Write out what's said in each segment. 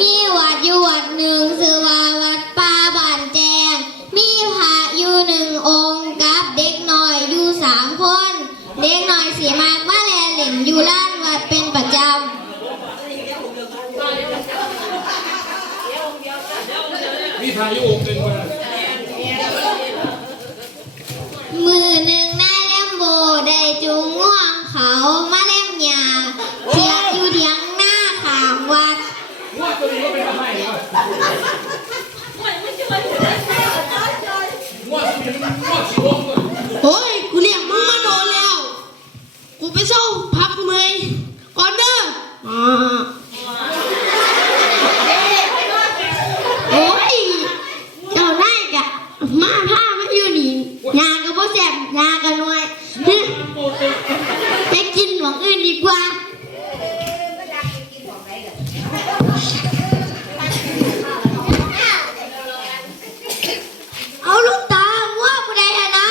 มีวัดอยู่วัดหนึ่งชื่อว่าวัดป่าบ้านแจง มีพระอยู่หนึ่งองค์กับเด็กน้อยอยู่สามคน เด็กน้อยสีมากมาแลเล่นอยู่ล้านวัดเป็นประจมีพายุองค์หนึ่งมาำมือหนึ่ง เรียกมึงมาโดนแล้ว กูไปเช่าพักเมยก่อนเด้ออ่าโอ้ยเจ้านายกะมาผ้ามาอยู่นี่ยากับพ่อแสบยากันหน่อยไปกินหวังอื่นดีกว่าเอาลูกตาว่าผู้ใดอะนะ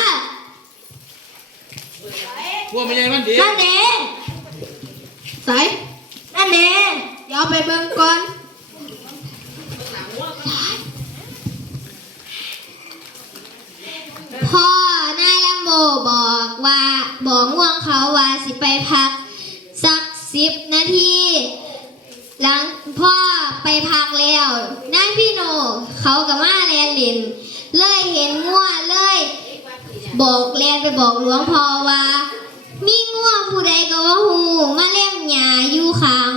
งวดไม่ใช่มันดี นั่นเอง ใส่นั่นเองเดี๋ยวไปเบิ่งก่อนพ่อนายลัมโบบอกว่าบอกง่วงเขาว่าสิไปพัก สักสิบนาที หลังพ่อไปพักแล้วนายพี่โนเขากับมาแลนลิน เลยเห็นง่วงเลย บอกแลนไปบอกหลวงพ่อว่า มีง่วงผู้ใดก็ว่าหูมาเล่มหยาอยู่ขาง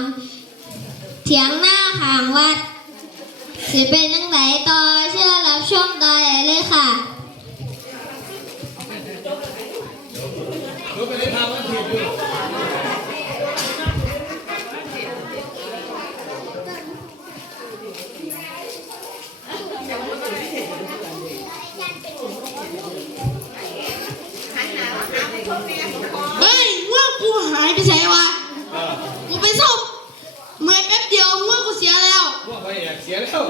เถียงหน้าขางวัดสิเป็นจังไดต่อเชื่อรับชมต่อได้เลยค่ะยวไปเลยครับ พี่เชวะกูไปสอบเมื่อแป๊บเดียวง่วงกูเสียแล้วง่วงไปแอบเสียแล้ว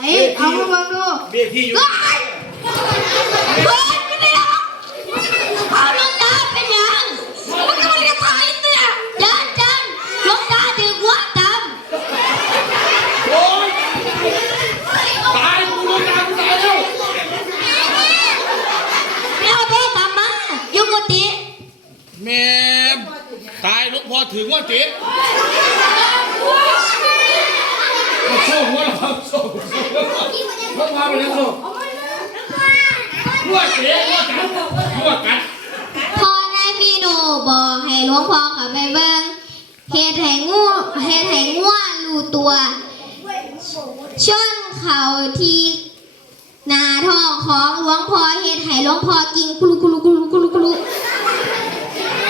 ไอ้เอาลองดูเบี้ยที่อยู่ โซ่หัวเราโซ่โซ่พาไปแล้วโซ่หัวเจ๊หัวกันหัวกันพ่อนายพี่หนูบอกให้หลวงพ่อกับไปเบิ่งเฮ็ดให้งูเฮ็ดให้งัวรู้ตัวชนเขาที่นาท้องของหลวงพ่อเฮ็ดให้หลวงพ่อกินกุลุกุลุกุลุกุลุกุลุ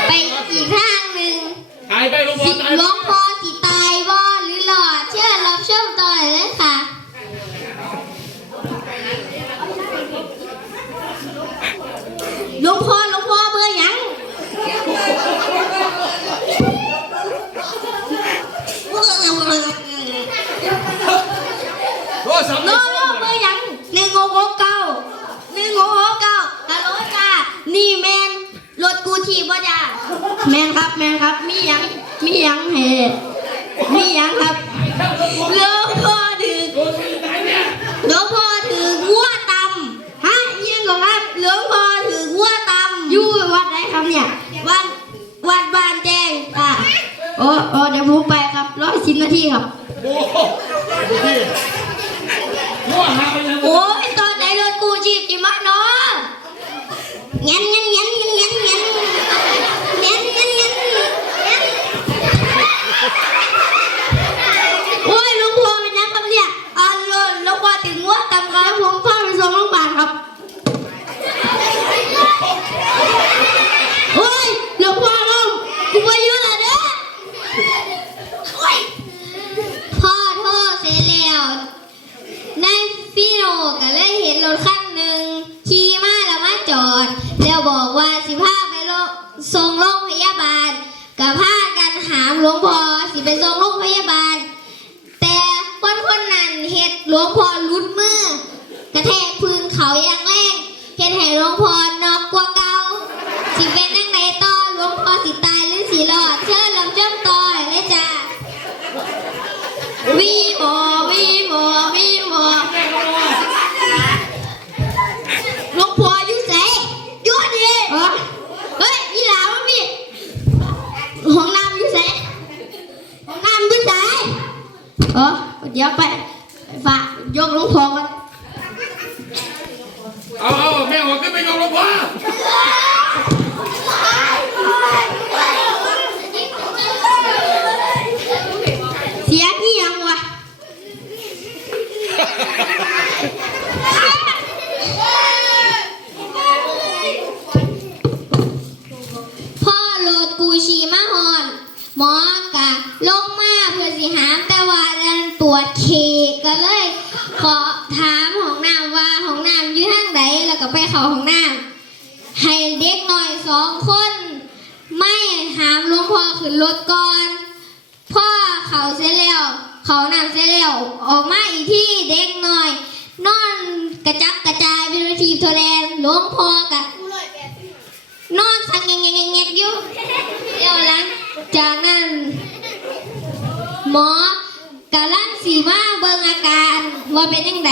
ไปอีกทางายไปลงบอลสิบตายลงมบอล โนก็เลยเห็นรถคันหนึ่งขี่มาแล้วมาจอด แล้วบอกว่าสิพาไปโรงส่งโรงพยาบาลกับพากันหามหลวงพ่อสิไปส่งโรงพยาบาล แต่คนคนนั้นเฮ็ดหลวงพ่อหลุดมือกระแทกพื้นให้หลวงพ่อนอกกว่าเก่าสิเป็นนังไหนต่อหลวงพ่อสิตายหรือสิรอดเชิญลำเจ้มต่อ ออเดี๋ยวไปไปฝากยกหลวงพ่อก่อนเอาเอาแม่หัวขึ้นไปยกหลวงพ่อ รถก่อนพ่อเขาเสร็จแล้ว เขานำเสร็จแล้ว ออกมาอีกที่เด็กหน่อย นอนกระจับกระจายเป็นทีมโทแดนหลวงพ่อกะนอนสั่งแงงแงงแงงอยู่แล้วหลังจากนั้นหมอกำลังสีมาเบิ่งอาการว่าเป็นยังไง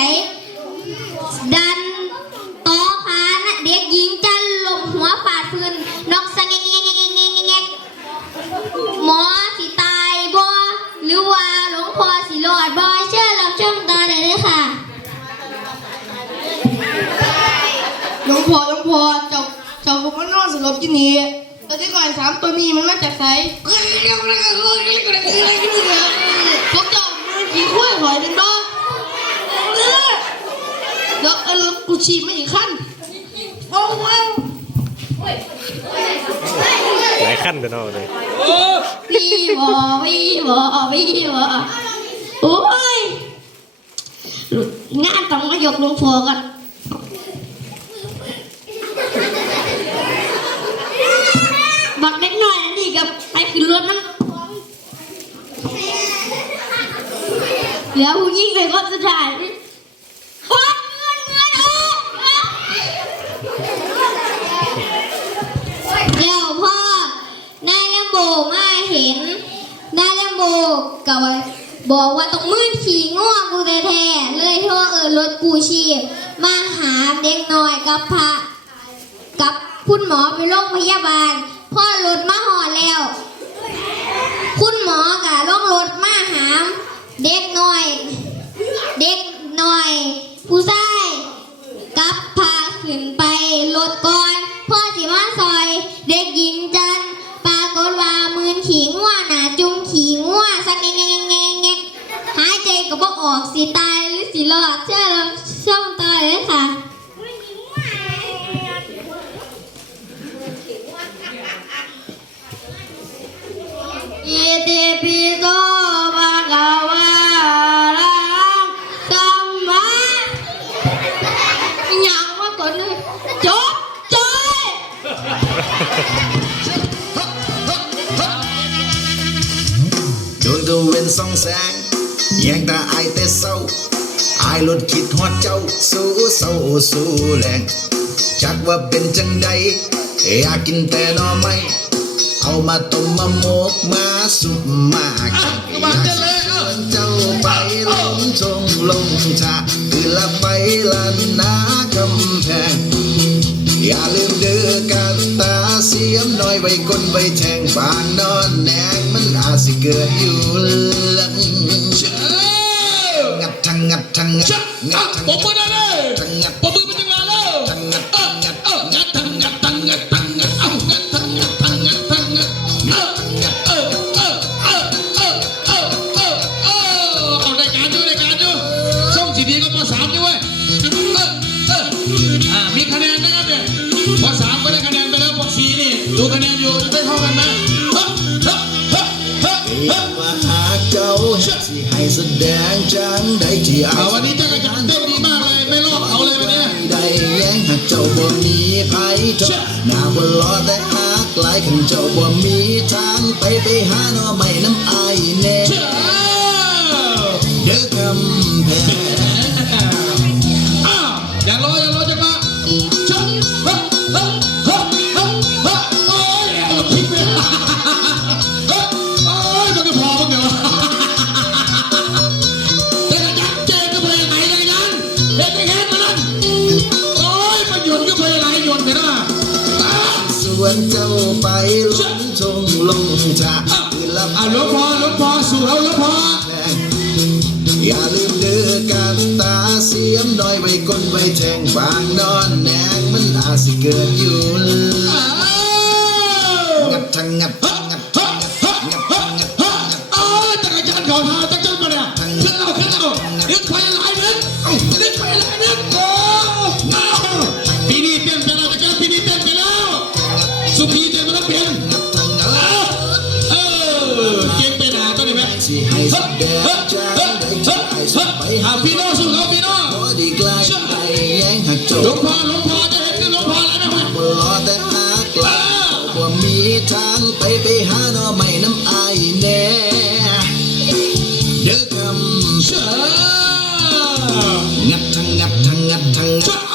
ดันต่อขานเด็กหญิง ผมมานอนสลบที่นี่ตัวที่ก่อนสามตัวนี้มันมาจากไสพวกเจ้ามันกี่ขั้วหอยเป็นบ่เดี๋ยวเอารถกูฉีดไม่อีกขั้นโอ้ว้าวหลายขั้นกันเนาะเลยโอ้วีบอวีบอวีบอโอ้ยงานต้องมายกหลวงพ่อกัน บักเด็กหน่อยนั่นนี่กับไปขึ้นรถน้ำเหลือผู้หญิงเป็นคนสุดท้ายโอ๊ยเงินเงินโอ้ยเดี๋ยวพ่อนายแลมโบมาเห็นนายแลมโบก็ว่าบอกว่าต้องมืดขี่ง่วงกูแท้ๆเลยโทรเออรถกูชีพมาหาเด็กน้อยกับพระกับคุณหมอไปโรงพยาบาล พ่อรถมาหอแล้ว คุณหมอกะล่องรถมาหาม เด็กหน้อย เด็กหน้อย ผู้ชายกับพาขึ้นไปรถก่อน พ่อสิมาซอย เด็กหญิงจันปรากฏว่ามืนขี่ง่วหนาจุงขี่ง่วสักแงงแงงแงงหายใจก็บ่ออกสิตายหรือสิรอดเชื่อเราช่อง đường tu bên song sáng nhang ta ai tết sâu ai luôn khịt hoa châu sú sâu sú lèn chắc vào bên chân đây ya kinh tế nó mây เขามาต้มมะมกมาสุกมากินมาเจ้าไปลงชงลงชาคือละไปละนนากำแพง อย่าลืมเดือกันตาเสียมน้อยไว้ก้นไว้แทงบานนอนแนงมันอาสิเกิดอยู่ลังงัดทังงัดทังงัดงัดทังงัด แสดงจังได้ที่อาเอาวันนี้จักรจันทร์เต้นดีมากเลยไม่ลอกเอาเลยวันเนี้ยได้แย้งหากเจ้าบ่มีไผทอหน้าบ่รอแต่หากหลายขันเจ้าบ่มีทางไปไปหาหน่อไม่น้ำอายแน่เจ้าเด้อกำแพง ลงชาคือละอะลวพอลวงพ่อสู่เราลวงพ่ออย่าลืมเดือกันตาเสียมน้อยไว้ก้นไว้แทงฟางนอนแนงมันอาจสิเกิดอยู่งัดทั้งงัด สิให้สักแดดใจได้ใจสักไปอะพี่น้องสู้เขาพี่น้องพอดีใกล้ไปแย้งหักจหลวบงพ่อหลวงพ่อจะเห็นคือหลวงพ่อแล้วนะเว้ยบ่รอแต่หากลาว่ามีทางไปไปหาหน่อไม่น้ำอายแน่เด้อคำเชื่องัดทั้งงัดทั้งงัดทั้งงัเชื่ด